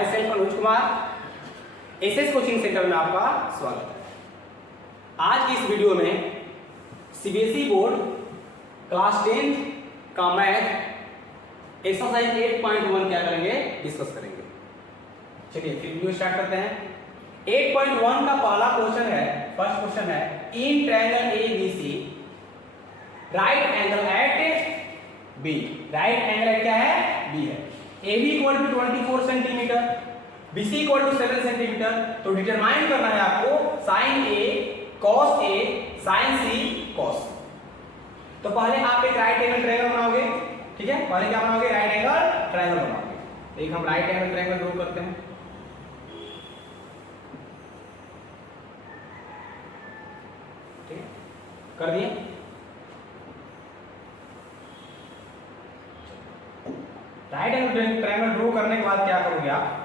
My self Anuj Kumar, SS coaching centre में आपका स्वागत है। आज की इस वीडियो में सीबीएसई बोर्ड क्लास 10 का मैथ एक्सरसाइज 8.1 क्या करेंगे, डिस्कस करेंगे। चलिए फिर वीडियो स्टार्ट करते हैं। 8.1 का पहला क्वेश्चन है, फर्स्ट क्वेश्चन है, in triangle ABC right angle at B. Right angle क्या है, बी है। AB equal to 24 centimetre, BC equal to 7 centimetre. तो डिटरमाइन करना है आपको sine A cos A sine C cos। तो पहले आप एक राइट एंगल ट्रायंगल बनाओगे, ठीक है। पहले क्या बनाओगे, राइट एंगल ट्रायंगल बनाओगे। एक हम राइट एंगल ट्रायंगल ड्रॉ करते हैं। ठीक है, कर दिए। राइट एंगल ट्रायंगल ड्रॉ करने के बाद क्या करोगे आप,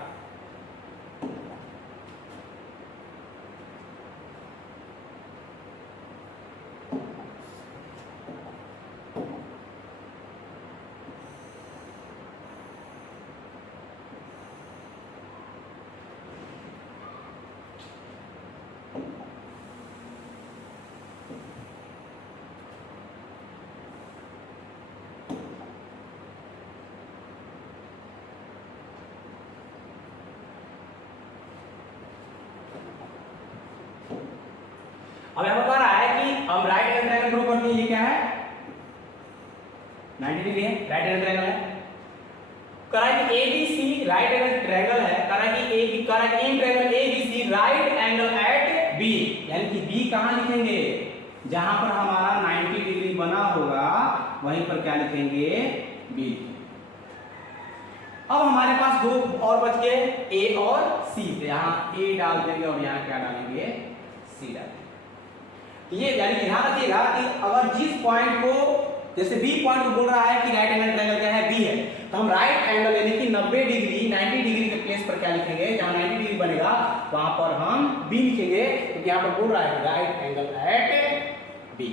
अब यहां बता रहा है कि हम राइट एंगल ट्रायंगल ड्रॉ करते हैं। ये क्या है, 90 डिग्री है, राइट एंगल ट्रायंगल है। कह रहा है कि ABC राइट एंगल ट्रायंगल है। कह रहा है कि AB, कह रहा है कि in triangle ABC right angle at B, यानी कि B कहां लिखेंगे, जहां पर हमारा 90 डिग्री बना होगा वहीं पर क्या लिखेंगे, B। अब हमारे पास दो और बच गए, A और C। तो यहां A डाल देंगे और यहां क्या डालेंगे, C डालेंगे। ये यानी ध्यान रखिएगा कि अगर जिस पॉइंट को, जैसे बी पॉइंट को बोल रहा है कि राइट एंगल ट्रायंगल क्या है, बी है, तो हम राइट एंगल यानी कि 90 डिग्री के प्लेस पर क्या लिखेंगे, जहां 90 डिग्री बनेगा वहां पर हम बी लिखेंगे, क्योंकि यहां पर बोल रहा है राइट एंगल एट बी।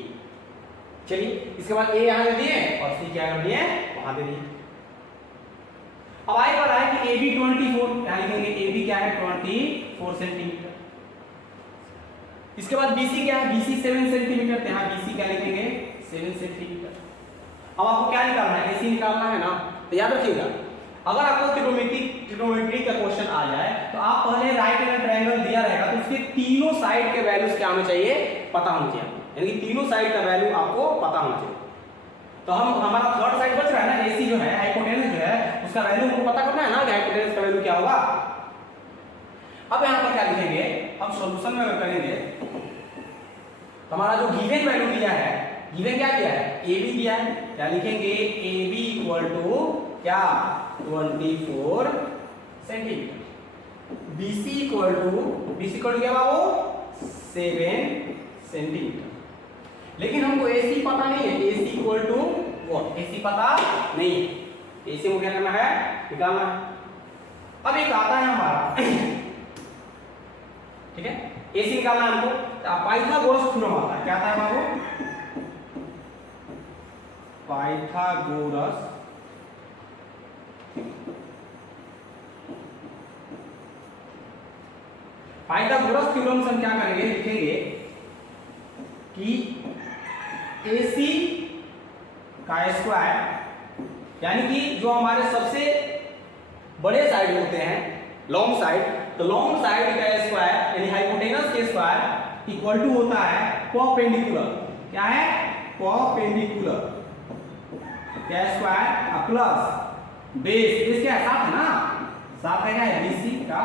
चलिए इसके बाद ए यहां दे दिए और सी क्या कर दिए, वहां दे दिए। अब आगे बढ़ रहा है कि AB 24, यहां लिखेंगे AB क्या है, 24 सेंटीमीटर। इसके बाद BC क्या है, BC 7 सेंटीमीटर। यहाँ BC क्या लिखेंगे, 7 सेंटीमीटर। अब आपको क्या निकालना है, AC निकालना है ना। तो याद रखिएगा, अगर आपको ट्रिग्नोमेट्री का क्वेश्चन आ जाए तो आप पहले राइट एंगल ट्रायंगल दिया रहेगा तो उसके तीनों साइड के वैल्यूज क्या होने चाहिए, पता होने चाहिए। यानी कि तीनों साइड का वैल्यू आपको पता होना चाहिए। तो हमारा थर्ड साइड बच रहा है ना, AC जो है, हाइपोटेनस जो है, उसका वैल्यू हमको पता करना है ना कि हाइपोटेनस का वैल्यू क्या होगा। अब यहाँ पर क्या लिखेंगे, अब सॉल्यूशन में अगर करेंगे तो हमारा जो गिवन वैल्यू दिया है, गिवन क्या दिया है, AB दिया है। क्या लिखेंगे, AB इक्वल टू क्या, 24 सेंटीमीटर। BC इक्वल टू क्या बाबू, 7 सेंटीमीटर। लेकिन हमको AC पता नहीं है, AC equal to what, AC पता नहीं है। AC को क्या करना है, निकालना है। अब एक आता है हमारा ठीक है, AC निकालना है हमको, पाइथागोरस थ्योरम आता है। क्या आता है बाबू, पाइथागोरस थ्योरम से हम क्या करेंगे, लिखेंगे कि AC का स्क्वायर, यानी कि जो हमारे सबसे बड़े साइड होते हैं, लॉन्ग साइड, तो लॉन्ग साइड का स्क्वायर यानी हाइपोटेनस के स्क्वायर इक्वल टू होता है परपेंडिकुलर। क्या है, परपेंडिकुलर क्या स्क्वायर प्लस बेस क्या है, 7 है ना, 7 है क्या है, BC का।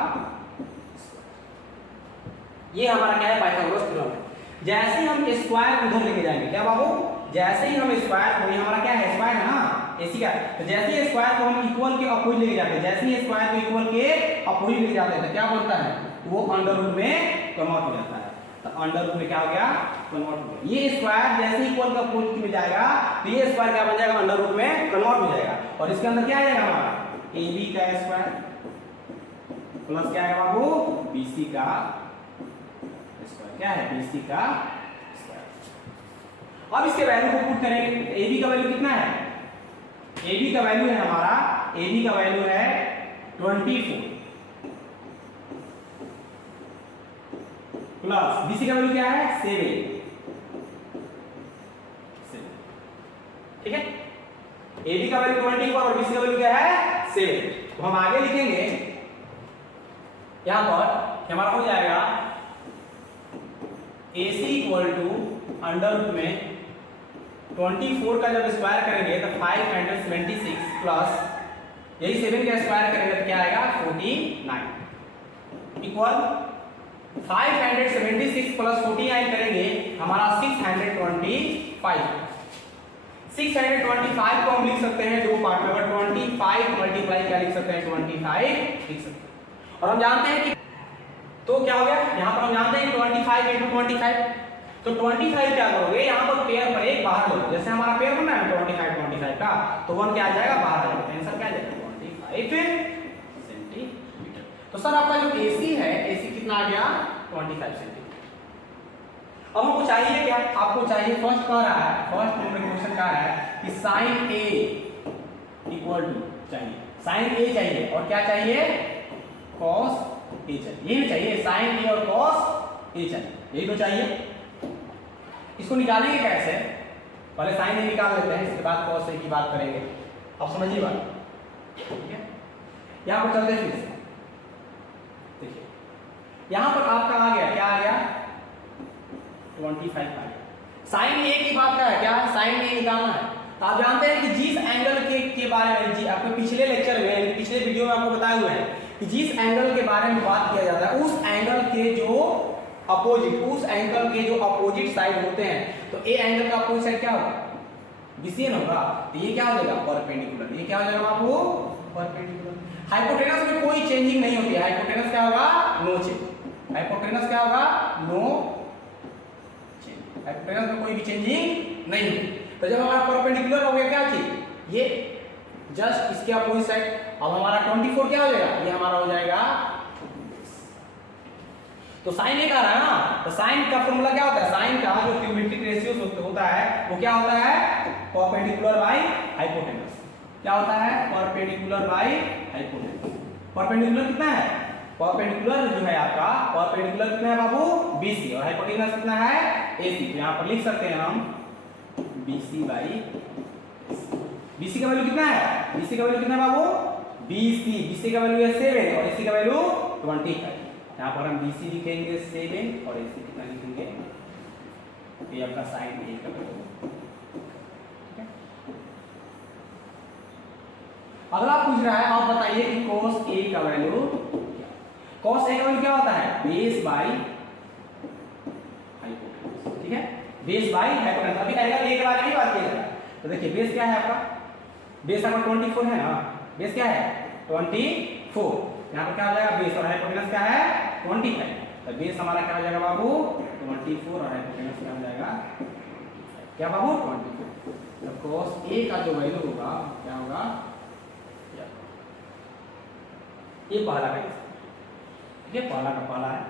ये हमारा क्या है, पाइथागोरस थ्योरम है। जैसे ही हम स्क्वायर उधर लेके जाएंगे, क्या बाबू, जैसे ही हम स्क्वायर को, हमारा क्या है, स्क्वायर है ना AC का, तो जैसे ही स्क्वायर को हम इक्वल के अपोजिट लेके जाते हैं, जैसे ही स्क्वायर को इक्वल के अपोजिट लेके जाते हैं तो क्या बनता है, वो अंडर रूट में कन्वर्ट हो जाता है। तो अंडर रूट में क्या हो गया, कन्वर्ट हो गया। ये स्क्वायर जैसे ही इक्वल का अपोजिट में जाएगा तो ये स्क्वायर क्या बन जाएगा, अंडर रूट में कन्वर्ट हो जाएगा। और इसके अंदर क्या आ जाएगा हमारा, AB का स्क्वायर प्लस क्या है बाबू, BC का स्क्वायर। क्या है, BC का स्क्वायर। अब इसके वैल्यू को पुट करेंगे। AB का वैल्यू कितना है, AB का वैल्यू है हमारा, AB का वैल्यू है 24। प्लस बीसी का वैल्यू क्या है 7, ठीक है। AB का वैल्यू 24 और BC का वैल्यू क्या है 7। तो हम आगे लिखेंगे यहां पर हमारा हो जाएगा AC equal to under root में 24 का जब स्क्वायर करेंगे तो 576 प्लस यही 7 का स्क्वायर करेंगे तो क्या आएगा 49 इक्वल 576 प्लस 49 करेंगे हमारा 625। 625 को हम लिख सकते हैं दो पार्ट में, अगर 25 मल्टीप्लाई क्या लिख सकते हैं 25 लिख सकते हैं। और हम जानते हैं कि तो क्या हो गया यहाँ पर हम जानते हैं 25 इंटू 25, तो 25 क्या करोगे यहाँ पर पेयर पर एक बाहर लो, जैसे हमारा पेयर बना है 25 का, तो 1 क्या आ जाएगा बाहर आ जाएगा, आंसर क्या आ जाएगा 25 सेंटीमीटर। तो सर आपका जो AC है AC कितना आ गया 25 सेंटीमीटर। अब हमको चाहिए क्या, आपको चाहिए फर्स्ट कह रहा है, फर्स्ट नंबर क्वेश्चन क्या है कि sin A इक्वल टू चाहिए, sin A चाहिए और क्या चाहिए cos A चाहिए, यही चाहिए sin A और cos A चाहिए, यही तो चाहिए। इसको निकालेंगे कैसे, पहले sin A निकाल लेते हैं, इसके बाद cos A की बात करेंगे। अब समझिए बात, ठीक है। यहां पर चलते हैं, देखिए यहां पर आपका आ गया, क्या आ गया 25 आ गया। साइन ए की बात क्या है, क्या साइन ए निकालना है। तो आप जानते हैं कि जिस एंगल के बारे में जी आपके पिछले लेक्चर में, पिछले वीडियो में आपको बताया हुआ है कि जिस एंगल के बारे में बात किया जाता है उस एंगल के जो अपोजिट साइड होते हैं, तो ए एंगल का अपोजिट साइड क्या होगा BCN होगा, तो ये क्या हो जाएगा परपेंडिकुलर, ये क्या हो जाएगा बाबू परपेंडिकुलर। हाइपोटेनस में कोई चेंजिंग नहीं होती है, हाइपोटेनस क्या होगा नो चेंज, हाइपोटेनस क्या होगा नो चेंज, हाइपोटेनस में कोई भी चेंजिंग नहीं होती। तो जब हमारा परपेंडिकुलर हो गया क्या चीज ये जस्ट इसके अपोजिट साइड, अब हमारा 24 क्या हो जाएगा, ये हमारा हो जाएगा। तो साइन ए का रहा है ना, तो साइन का फॉर्मूला क्या होता है, साइन का जो क्यूबिक रेशियो होता है वो क्या होता है परपेंडिकुलर बाय हाइपोटेनस, क्या होता है परपेंडिकुलर बाय हाइपोटेनस। परपेंडिकुलर कितना है, परपेंडिकुलर जो है आपका परपेंडिकुलर कितना है बाबू BC और हाइपोटेनस कितना है AC, तो यहां पर लिख सकते हैं हम BC बाय BC का वैल्यू कितना है, BC का वैल्यू कितना है बाबू BC का वैल्यू है 7 और AC का वैल्यू 25। यहाँ पर हम BC लिखेंगे 7 और AC कितना लिखेंगे, ये आपका साइन A का वैल्यू। अगला पूछ रहा है, आप बताइए कि cos A का वैल्यू, cos A का वैल्यू क्या होता है बेस बाय हाइपोटेनस, ठीक है बेस बाय हाइपोटेनस। अभी एंगल A के बारे में बात की जा रहा है, तो देखिए बेस क्या है आपका, बेस आपका 24 है ना, बेस क्या है 24, यहाँ पर क्या हो जाएगा बेस और हाइपोटेनस क्या है 25, तो बेस हमारा क्या हो जाएगा बाबू 24 और हाइपोटेनस क्या हो जाएगा क्या बाबू 24। तो cos A का जो वैल्यू होगा क्या होगा, ये पहला का, ठीक है पहला का पहला है।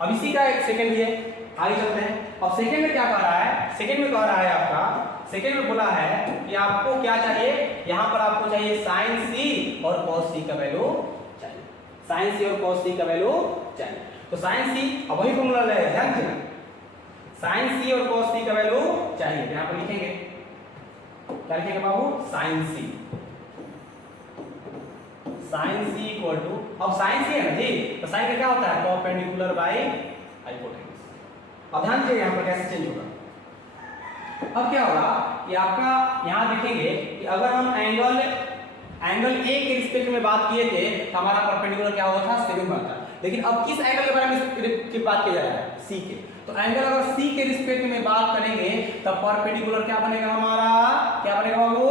अब इसी का एक सेकंड भी है, आगे चलते हैं। अब सेकंड में क्या कह रहा है, सेकंड में कह रहा है आपका, सेकंड में बोला है कि आपको क्या चाहिए, यहां पर आपको चाहिए sin C और cos C का वैल्यू चाहिए, sin C और cos C का वैल्यू चाहिए। तो sin C अब वही फॉर्मूला ले ध्यान देना, sin C और cos C का वैल्यू चाहिए, यहां पर लिखेंगे क्या लिखेंगे बाबू sin C, sin C equal to, अब sin C है ना जी, तो sin का क्या होता है परपेंडिकुलर बाय हाइपोटेनस। अब ध्यान दीजिए यहां पर कैसे चेंज होगा। अब क्या होगा कि आपका यहां देखेंगे कि अगर हम एंगल A के रिस्पेक्ट में बात किए थे तो हमारा परपेंडिकुलर क्या होता था 7 बनता है, लेकिन अब किस एंगल के बारे में की बात की जा रहा है C के, तो एंगल अगर C के रिस्पेक्ट में बात करेंगे तब परपेंडिकुलर क्या बनेगा हमारा, क्या बनेगा बाबू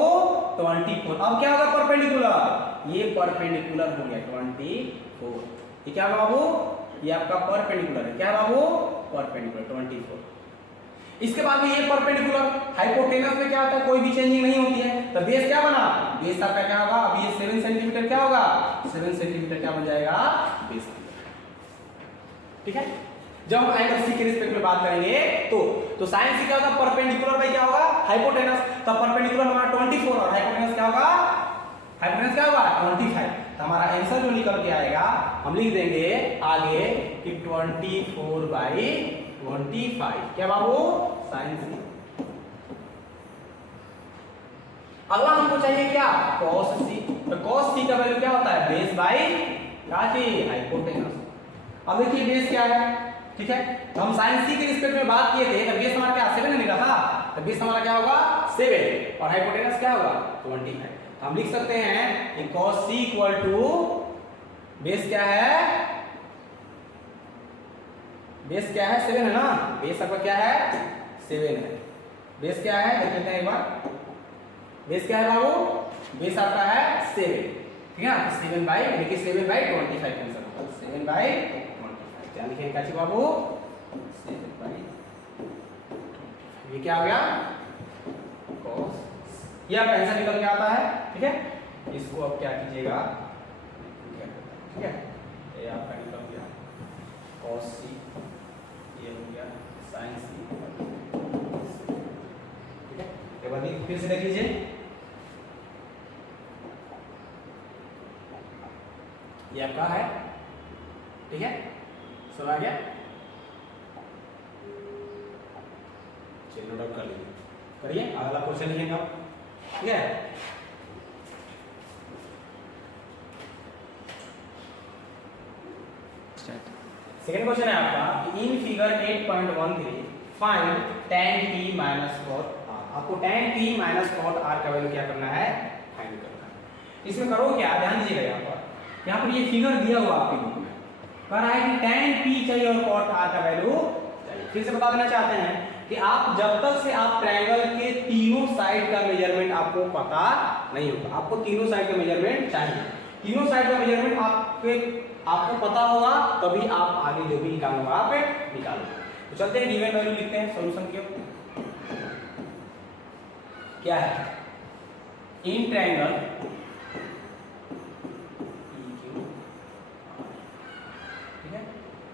24। अब क्या होगा परपेंडिकुलर, ये परपेंडिकुलर हो गया 24, ये क्या होगा बाबू, ये आपका परपेंडिकुलर है, क्या बाबू परपेंडिकुलर 24। इसके बाद में ये परपेंडिकुलर हाइपोटेनस में क्या होता है कोई भी चेंजिंग नहीं होती है, तो बेस क्या बना, बेस आपका क्या होगा, अब ये 7 सेंटीमीटर क्या होगा 7 सेंटीमीटर क्या बन जाएगा बेस, ठीक है। जब हम एंगल C के रिस्पेक्ट में बात करेंगे तो sin C क्या होगा परपेंडिकुलर बाय क्या होगा हाइपोटेनस, तो परपेंडिकुलर हमारा 24 और हाइपोटेनस क्या होगा 25, तो हमारा आंसर जो निकल के आएगा हम लिख देंगे आगे कि 24/25। क्या बाबू? साइन सी। अगला हमको चाहिए क्या? cos c। तो cos c का वैल्यू क्या होता है? बेस बाई क्या चीज? हाइपोटेनस। अब देखिए बेस क्या है, ठीक है, तो हम sin c के रिस्पेक्ट में बात किए थे, तो बेस हमारा क्या 7 निकला था, तो बेस हमारा क्या होगा? 7 और हाइपोटेनस क्या होगा? 25। तो हम लिख सकते हैं कि cos c equal to base क्या है? बेस क्या है? 7 है ना, बेस आपका क्या है? 7 है। बेस क्या है देख लेते हैं एक बार। बेस क्या है बाबू? बेस आपका है 7, ठीक है ना, 7/25 आंसर होगा। 7/25 क्या लिखेंगे काची बाबू? 7/25। ये क्या हो गया? cos। ये आपका आंसर निकल के आता है, ठीक है। इसको अब क्या कीजिएगा, ठीक है, ये आपका निकल गया cos c, ये हो गया sin c, ठीक है। एक बार फिर से देख लीजिए, ये आपका है, ठीक है, सब आ गया। चलिए नोट आउट कर लीजिए, करिए अगला क्वेश्चन लिखेंगे आप, ठीक है। सेकंड क्वेश्चन है आपका in figure 8.13 find tan p minus cot r। आपको tan p minus cot r का वैल्यू क्या करना है? फाइंड करना है। इसमें करो क्या, ध्यान दीजिएगा, यहाँ पर ये फिगर दिया हुआ आपके बुक में कह रहा है कि tan p चाहिए और cot r का वैल्यू चाहिए। फिर से बता देना चाहते हैं कि आप जब तक से आप ट्रायंगल के तीनों साइड का मेजरमेंट आपको पता नहीं होगा, आपको तीनों साइड का मेजरमेंट चाहिए। तीनों साइड का मेजरमेंट आपको पता होगा तभी आप आगे जो भी निकालूंगा आप निकालोगे। तो चलते हैं गिवन वैल्यू लिखते हैं सॉल्यूशन के। क्या है? इन ट्रायंगल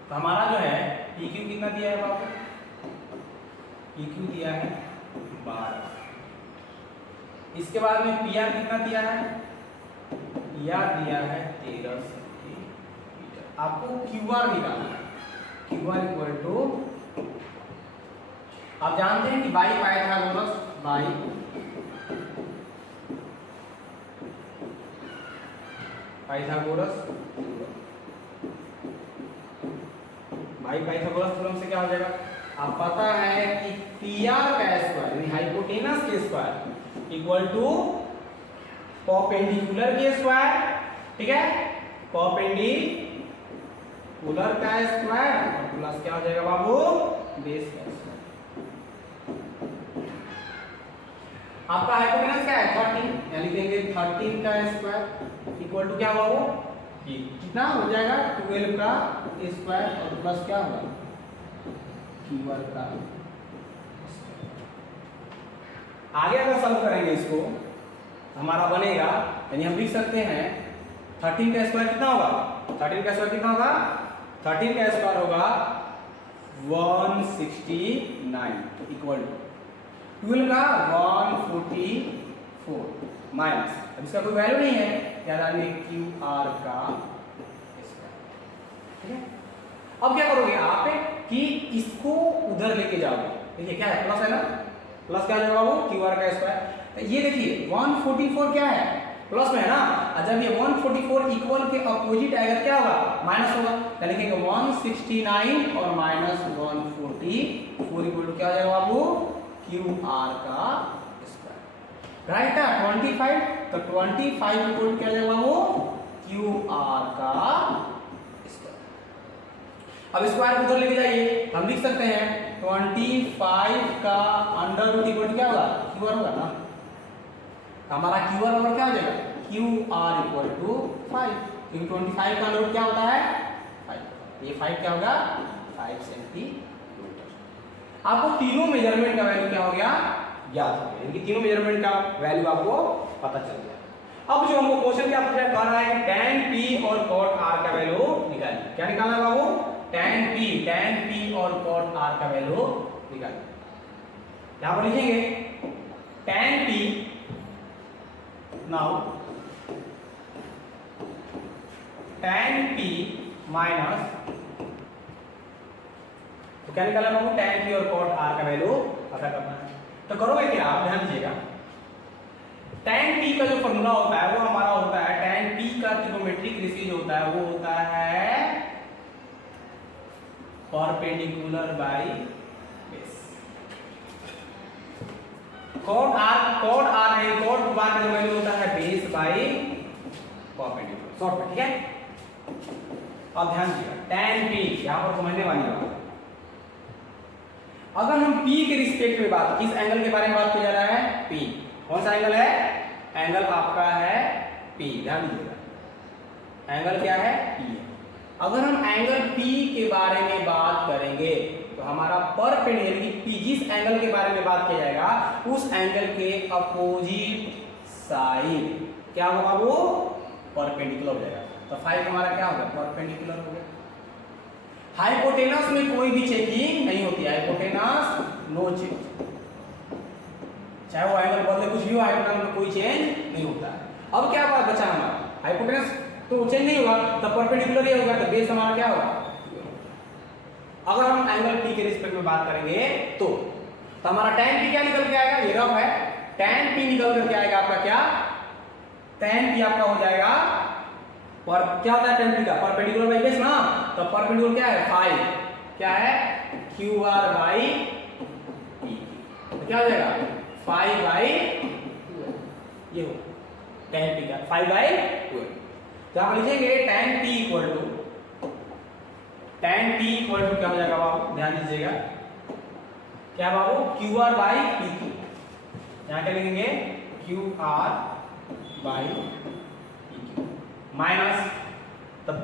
तो हमारा जो है PQ कितना दिया है बाबू? PQ दिया है 12। इसके बाद में PR कितना दिया है? PR दिया है 13 सेंटीमीटर। आपको QR निकालना है। QR इक्वल टू, आप जानते हैं कि by Pythagoras by Pythagoras theorem से क्या हो जाएगा? आप पता है कि PR का स्क्वायर यानी हाइपोटेनस के स्क्वायर इक्वल टू परपेंडिकुलर के स्क्वायर, ठीक है, परपेंडिकुलर का स्क्वायर और प्लस क्या हो जाएगा बाबू? बेस का स्क्वायर। आपका हाइपोटेनस क्या है? 13, यानी लिखेंगे 13 का स्क्वायर इक्वल टू क्या हुआ वो? कितना हो जाएगा? 12 का स्क्वायर और प्लस क्या होगा? QR का। आगे अगर सॉल्व करेंगे इसको हमारा बनेगा, यानी हम लिख सकते हैं 13 का स्क्वायर कितना होगा? 13 का स्क्वायर कितना होगा? 13 का स्क्वायर होगा 169 इक्वल टू 12 का 144 माइनस, अब इसका कोई वैल्यू नहीं है, याद आएंगे QR का स्क्वायर, ठीक है। अब क्या करोगे आप कि इसको उधर लेके जाओगे, देखिए क्या है? प्लस है ना, प्लस क्या जाएगा बाबू? QR का स्क्वायर। तो ये देखिए 144 क्या है? प्लस में है ना, और जब ये 144 इक्वल के अपोजिट आएगा क्या होगा? माइनस होगा, तो लिखेंगे 169 और माइनस 144 इक्वल टू क्या हो जाएगा बाबू? QR का स्क्वायर, राइट है 25। तो 25 इक्वल क्या हो जाएगा बाबू? QR का स्क्वायर। अब स्क्वायर उधर लेके जाइए, हम लिख सकते हैं 25 का अंडर रूट इक्वल क्या होगा? QR होगा ना, हमारा QR और क्या हो जाएगा? QR इक्वल टू 5, क्योंकि 25 का अंडर रूट क्या होता है? 5। ये 5 क्या होगा? 5 सेंटीमीटर। आपको तीनों मेजरमेंट का वैल्यू क्या हो गया? ज्ञात हो गया, यानी तीनों मेजरमेंट का वैल्यू आपको पता चल गया। अब जो हमको क्वेश्चन क्या पूछा जा रहा है कि tan P और cot R का वैल्यू निकालिए। क्या निकालना है बाबू? tan P और cot R का वैल्यू निकालिए। यहां पर लिखेंगे tan P, now tan p minus, तो क्या निकाला बाबू, tan p और cot r का वैल्यू पता करना है। तो करोगे क्या आप, ध्यान दीजिएगा। tan p का जो फॉर्मूला होता है वो हमारा होता है, tan p का ट्रिग्नोमेट्रिक रेशियो जो होता है वो होता है perpendicular by base. cot r नहीं, cot r का वैल्यू होता है बेस बाई परपेंडिकुलर, शॉर्ट में, ठीक है। अब ध्यान दीजिएगा, tan p यहां पर समझने वाली बात है। अगर हम p के रिस्पेक्ट में बात, किस एंगल के बारे में बात किया जा रहा है, p, कौन सा एंगल है, एंगल आपका है p, ध्यान दीजिएगा, एंगल क्या है, p है। अगर हम एंगल p के बारे में बात करेंगे तो हमारा परपेंडिकुलर यानी कि जिस एंगल के बारे में बात किया जाएगा उस एंगल के अपोजिट साइड क्या होगा बाबू, परपेंडिकुलर हो जाएगा। तो फाइव हमारा क्या होगा, परपेंडिकुलर हो गया। हाइपोटेनस में कोई भी चेंजिंग नहीं होती है, हाइपोटेनस नो चेंज, चाहे वो एंगल बदले कुछ भी हो, हाइपोटेनस में कोई चेंज नहीं होता है। अब क्या बात बचा हमारा, हाइपोटेनस तो चेंज नहीं होगा, तो परपेंडिकुलर ही होगा, तो बेस हमारा क्या होगा। अगर हम एंगल p के रिस्पेक्ट में बात करेंगे तो हमारा tan p क्या निकल के आएगा, ये रफ है, tan p निकल करके आएगा आपका क्या, tan p आपका हो जाएगा, और क्या होता है tan p का, परपेंडिकुलर बाई बेस ना, तो परपेंडिकुलर क्या है, 5, क्या है, QR बाई p, तो क्या हो जाएगा 5 बाई, ये हो tan p का 5 बाई 12। तो आप लिखेंगे tan p इक्वल टू क्या हो जाएगा बाबू, ध्यान दीजिएगा, क्या बाबू, QR बाई PQ, यहाँ क्या लिखेंगे, QR बाई PQ माइनस, तब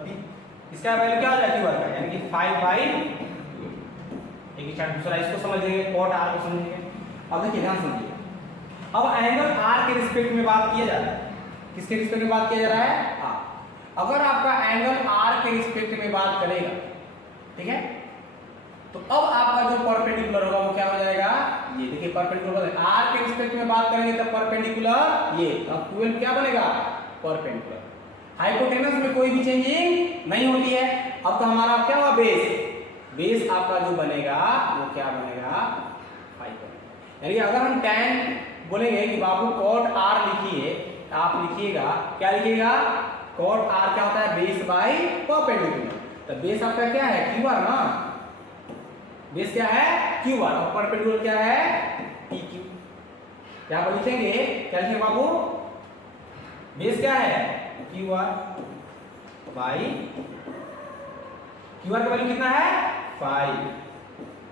इसका वैल्यू क्या हो जाएगा QR का, यानी कि 5 बाई, एक चार्ट दूसरा इसको समझेंगे, cot r को समझेंगे। अब देखिए ध्यान समझिए, अब एंगल r के रिस्पेक्ट में बात किया जा रहा है, किसके रिस्पेक्ट में बात किया जा रहा है, r। अगर आपका एंगल r के रिस्पेक्ट में बात करेगा, ठीक है, तो अब आपका जो परपेंडिकुलर होगा वो क्या हो जाएगा, ये देखिए परपेंडिकुलर, r के रिस्पेक्ट में बात करेंगे तब परपेंडिकुलर ये, अब 12 क्या बनेगा, परपेंडिकुलर। हाइपोटेनस में कोई भी चेंजिंग नहीं होती है। अब तो हमारा क्या हुआ, बेस आपका जो बनेगा वो क्या बनेगा, 5 बनेगा। यानी कि अगर हम tan बोलेंगे कि बाबू cot r लिखिए, आप लिखिएगा, क्या लिखिएगा, cot r क्या होता है, बेस बाई परपेंडिकुलर। तो बेस आपका क्या है, QR ना, बेस क्या है, QR, और परपेंडिकुलर क्या है, PQ। यहाँ पर लिखेंगे, क्या लिखेंगे बाबू, बेस क्या है, QR बाई, QR का वैल्यू कितना है, 5,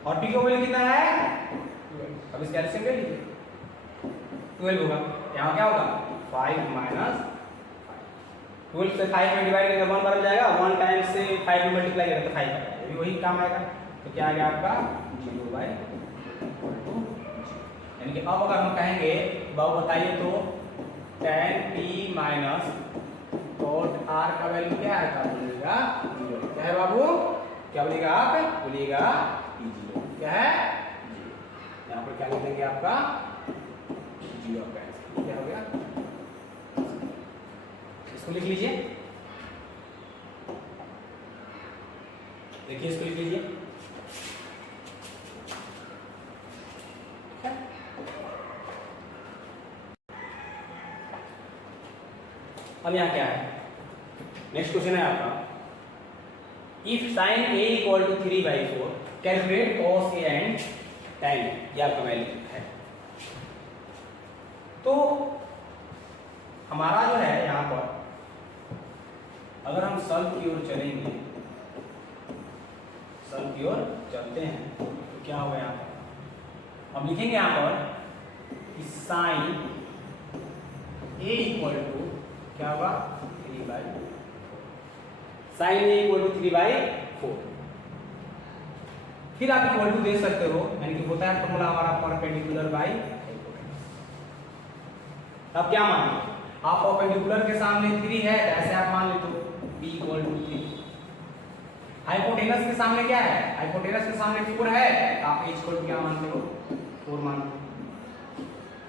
और P का वैल्यू कितना है, 12। अब इसका एलसीएम ले लीजिए, 12 होगा, यहाँ क्या होगा, 5 माइनस 12 से 5 में डिवाइड करेंगे 1 बन जाएगा, 1 टाइम्स से 5 में मल्टीप्लाई करेंगे तो 5 आएगा, ये भी वही काम आएगा। तो क्या आ गया आपका 0 बाई, यानी कि अब अगर हम कहेंगे बाबू बताइए तो tan p minus cot r का वैल्यू क्या है, तो बोलिएगा 0, क्या है बाबू, क्या बोलिएगा आप, बोलिएगा 0, क्या है 0। यहाँ पर क्या लिख देंगे आपका 0 का आंसर क्या हो गया, इसको लिख लीजिए, देखिए इसको लिख लीजिए, अब यहाँ क्या है, नेक्स्ट क्वेश्चन है आपका, if sin a equal to 3/4 calculate cos a and tan a, ये आपका वैल्यू है। तो हमारा जो है यहाँ पर अगर हम सल्व की ओर चलेंगे, सल्व की ओर चलते हैं तो क्या होगा, यहाँ पर हम लिखेंगे यहाँ पर कि sin a इक्वल टू क्या होगा 3/4, sin a इक्वल टू 3/4। फिर आप इक्वल टू दे सकते हो, यानी कि होता है फॉर्मूला हमारा परपेंडिकुलर बाई हाइपोटेनस। अब क्या मान लो, आप परपेंडिकुलर के सामने 3 है, ऐसे आप मान लेते हो b इक्वल टू 3। हाइपोटेनस के सामने क्या है, हाइपोटेनस के सामने 4 है, आप h इक्वल टू क्या मानते हो, 4 मानते हो।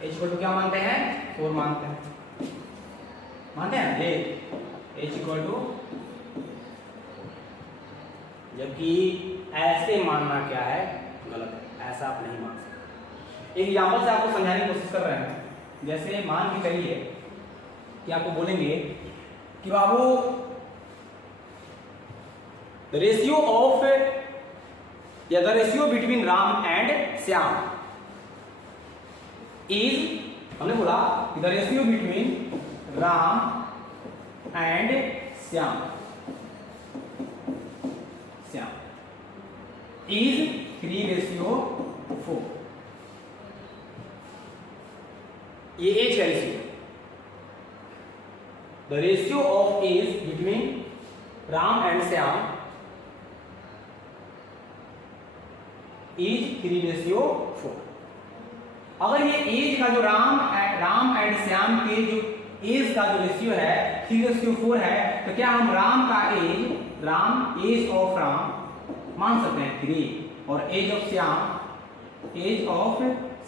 h इक्वल टू क्या मानते हैं, 4 मानते हैं, मानते हैं ये h इक्वल टू जबकि ऐसे मानना क्या है, गलत है, ऐसा आप नहीं मान सकते। एक एग्जाम्पल से आपको समझाने की कोशिश कर रहे हैं। जैसे मान के चलिए कि आपको बोलेंगे कि बाबू द रेशियो ऑफ या the ratio between Ram and Shyam is, हमने बोला कि the ratio between Ram and Shyam is 3:4। ये एज का रेशियो, the ratio of age between Ram and Shyam is 3:4। अगर ये एज का जो राम एंड श्याम के जो एज का जो रेशियो है 3:4 है, तो क्या हम राम का एज ऑफ राम मान सकते हैं 3 और एज ऑफ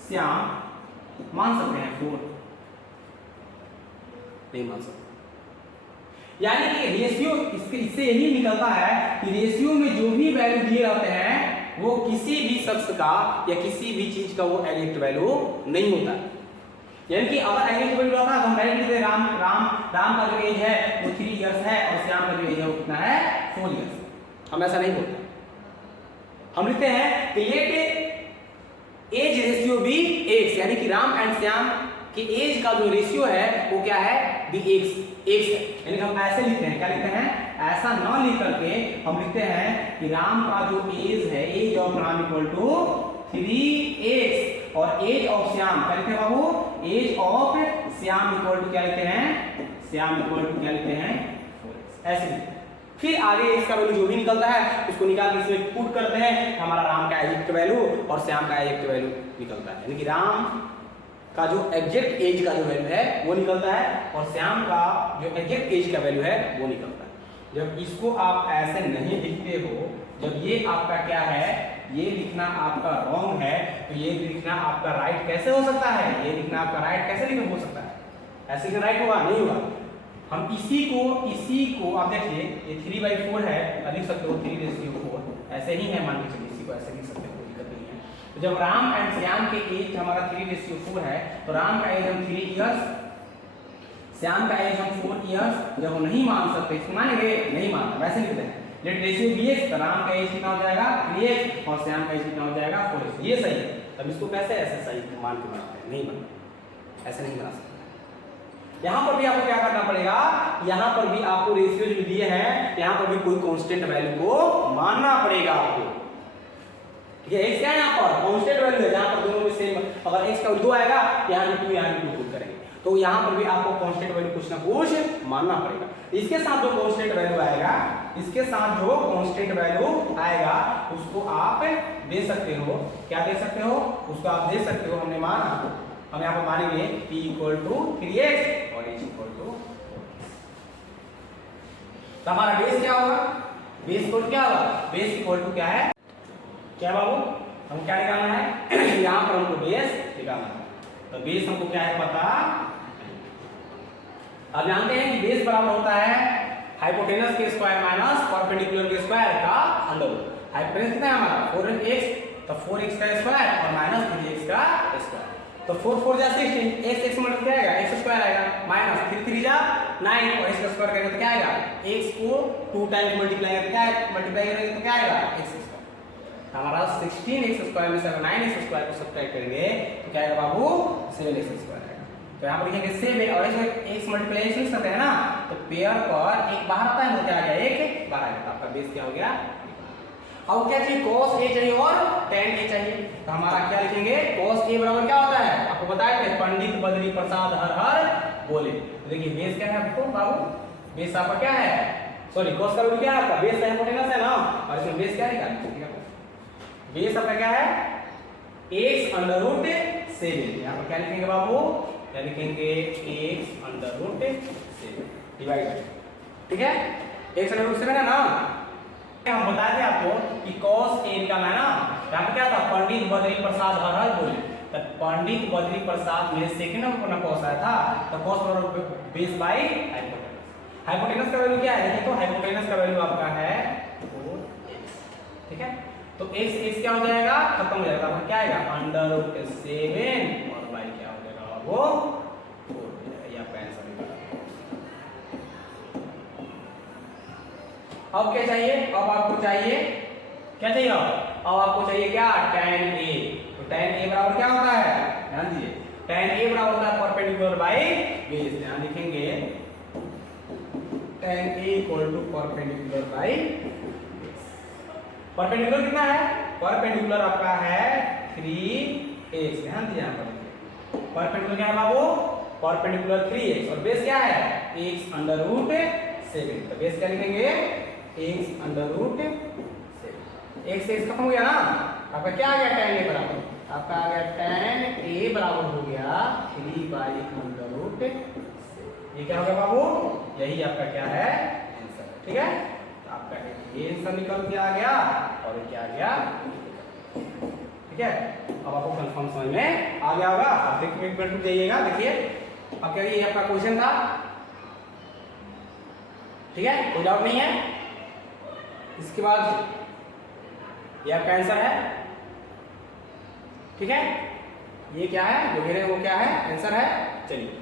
श्याम मान सकते हैं 4? नहीं मान सकते। यानी कि रेशियो इससे यही निकलता है कि रेशियो में जो भी वैल्यू दिए रहते हैं वो किसी भी शख्स का या किसी भी चीज का वो एग्जैक्ट वैल्यू नहीं होता। यानी कि अगर एग्जैक्ट वैल्यू रहता है तो हम डायरेक्ट लिखते हैं राम का जो एज है वो 3 इयर्स है और श्याम का जो एज है वो कितना है 4 इयर्स। हम ऐसा नहीं बोलते, हम लिखते हैं कि let age ratio be x, यानी कि राम एंड श्याम के एज का जो रेशियो है वो क्या है, बी एक्स है। यानी कि हम ऐसे लिखते हैं, क्या लिखते हैं, ऐसा न लिख करके हम लिखते हैं कि राम का जो एज है, age of Ram equal to 3x और एज ऑफ श्याम क्या लिखते हैं बाबू, age of Shyam equal to क्या लिखते हैं, श्याम इक्वल टू क्या लिखते हैं 4x। ऐसे लिखते हैं। फिर आगे इसका वैल्यू जो भी निकलता है उसको निकाल के इसमें पुट करते हैं, हमारा राम का एग्जैक्ट वैल्यू और श्याम का एग्जैक्ट वैल्यू निकलता है। यानी कि राम का जो एग्जैक्ट एज का जो वैल्यू है वो निकलता है और श्याम का जो एग्जैक्ट एज का वैल्यू है वो निकलता है। जब इसको आप ऐसे नहीं लिखते हो, जब ये आपका क्या है, ये लिखना आपका रॉन्ग है, तो ये लिखना आपका राइट कैसे हो सकता है, ये लिखना आपका राइट कैसे हो सकता है, ऐसे राइट होगा नहीं होगा। हम इसी को आप देखिए ये 3/4 है, लिख सकते हो 3:4 ऐसे ही है, मान के चलिए इसी को ऐसे लिख सकते हैं, कोई दिक्कत नहीं है। तो जब राम एंड श्याम के एज हमारा 3:4 है तो राम का एज हम 3 इयर्स, श्याम का एज हम 4 इयर्स जब हम नहीं मान सकते, इसको मानेंगे नहीं मानना, वैसे लिखते हैं लेट रेशियो bx, तो राम का एज कितना हो जाएगा 3x और श्याम का एज कितना हो जाएगा 4x। ये सही है, तब इसको कैसे ऐसे सही मान के बनाते हैं, नहीं बनता, ऐसे नहीं बना सकते। यहाँ पर भी आपको क्या करना पड़ेगा, यहाँ पर भी आपको रेशियो जो दिए हैं यहाँ पर भी कोई कांस्टेंट वैल्यू को मानना पड़ेगा आपको। ठीक है, x क्या है यहाँ पर कांस्टेंट वैल्यू है, जहाँ पर दोनों में सेम, अगर x का 2 आएगा यहाँ पे 2 यहाँ पे 2 पुट करेंगे, तो यहाँ पर भी आपको कांस्टेंट वैल्यू कुछ ना कुछ मानना पड़ेगा। इसके साथ जो कांस्टेंट वैल्यू आएगा, इसके साथ जो कांस्टेंट वैल्यू आएगा उसको आप दे सकते हो, क्या दे सकते हो, उसको आप दे सकते हो, हमने माना, हम यहाँ पर मानेंगे p इक्वल टू 3x और h इक्वल टू 4x। तो हमारा बेस क्या होगा, बेस इक्वल क्या होगा, बेस इक्वल टू क्या है, क्या बाबू, हम क्या निकालना है यहाँ पर हमको बेस निकालना है, तो बेस हमको क्या है पता। अब जानते हैं कि बेस बराबर होता है हाइपोटेनस के स्क्वायर माइनस परपेंडिकुलर के स्क्वायर का अंडर रूट। हाइपोटेनस कितना है हमारा 4x, तो 4x का स्क्वायर और माइनस 3x का स्क्वायर, तो 4 जा 16, x मल्टीप्लाई आएगा x स्क्वायर आएगा, माइनस 3 जा 9 और इसका स्क्वायर करेंगे तो क्या आएगा, x को 2 टाइम्स मल्टीप्लाई करेंगे तो क्या आएगा x स्क्वायर। हमारा 16x स्क्वायर में से अगर 9x स्क्वायर को सब्ट्रैक्ट करेंगे तो क्या आएगा बाबू 7x स्क्वायर आएगा। तो यहाँ पर लिखेंगे 7 और इसमें x मल्टीप्लिकेशन करते हैं ना, तो पेयर पर एक बाहर आता है तो क्या आ गया, एक बाहर आ गया, तो आपका बेस क्या हो गया। अब क्या चाहिए, cos a चाहिए और tan a चाहिए, तो हमारा क्या लिखेंगे, cos a बराबर क्या होता है, आपको बताया थे पंडित बद्री प्रसाद हर हर बोले। तो देखिए बेस क्या है आपको बाबू, बेस आपका क्या है, सॉरी cos का वैल्यू क्या है आपका, बेस हाइपोटेनस है ना, और इसमें बेस क्या निकालना है, बेस आपका क्या है x अंडर रूट 7। यहाँ पर क्या लिखेंगे बाबू, क्या लिखेंगे x अंडर रूट 7 डिवाइड, ठीक है, x अंडर रूट 7 है ना। हम बताए थे आपको कि cos a का मैंने यहाँ पे क्या था, पंडित बद्री प्रसाद हर हर बोले, तो पंडित बद्री प्रसाद में सेकंड नंबर पर cos आया था, तो cos बराबर बेस बाय हाइपोटेनस। हाइपोटेनस का वैल्यू क्या है, देखिए तो हाइपोटेनस का वैल्यू आपका है 4x। x क्या हो जाएगा, खत्म हो जाएगा, क्या आएगा अंडर रूट 7 और y क्या हो जाएगा वो 4 हो जाएगा। ये आपका आंसर निकला। अब क्या चाहिए, अब आपको चाहिए क्या चाहिए, अब आपको चाहिए क्या tan a। तो tan a बराबर क्या होता है, ध्यान दीजिए, tan a बराबर होता है परपेंडिकुलर बाई बेस। ध्यान लिखेंगे tan a equal to perpendicular by base. Perpendicular कितना है, परपेंडिकुलर आपका है 3x। ध्यान दिया यहाँ पर परपेंडिकुलर क्या है बाबू, परपेंडिकुलर 3x और बेस क्या है x अंडर रूट 7। तो बेस क्या लिखेंगे x अंडर रूट 7। x से x खत्म हो गया ना, आपका क्या आ गया tan a बराबर, आपका आ गया tan a बराबर हो गया 3 बाई अंडर रूट 7। ये क्या हो गया बाबू, यही आपका क्या है आंसर। ठीक है, तो आपका ये आंसर निकल के आ गया और ये क्या आ गया। ठीक है, अब आपको कंफर्म समझ में आ गया होगा। आप एक मिनट रुक जाइएगा, देखिए अब क्या ये आपका क्वेश्चन था। ठीक है, कोई डाउट नहीं है। इसके बाद ये आपका आंसर है। ठीक है, ये क्या है जो मेरे वो क्या है आंसर है। चलिए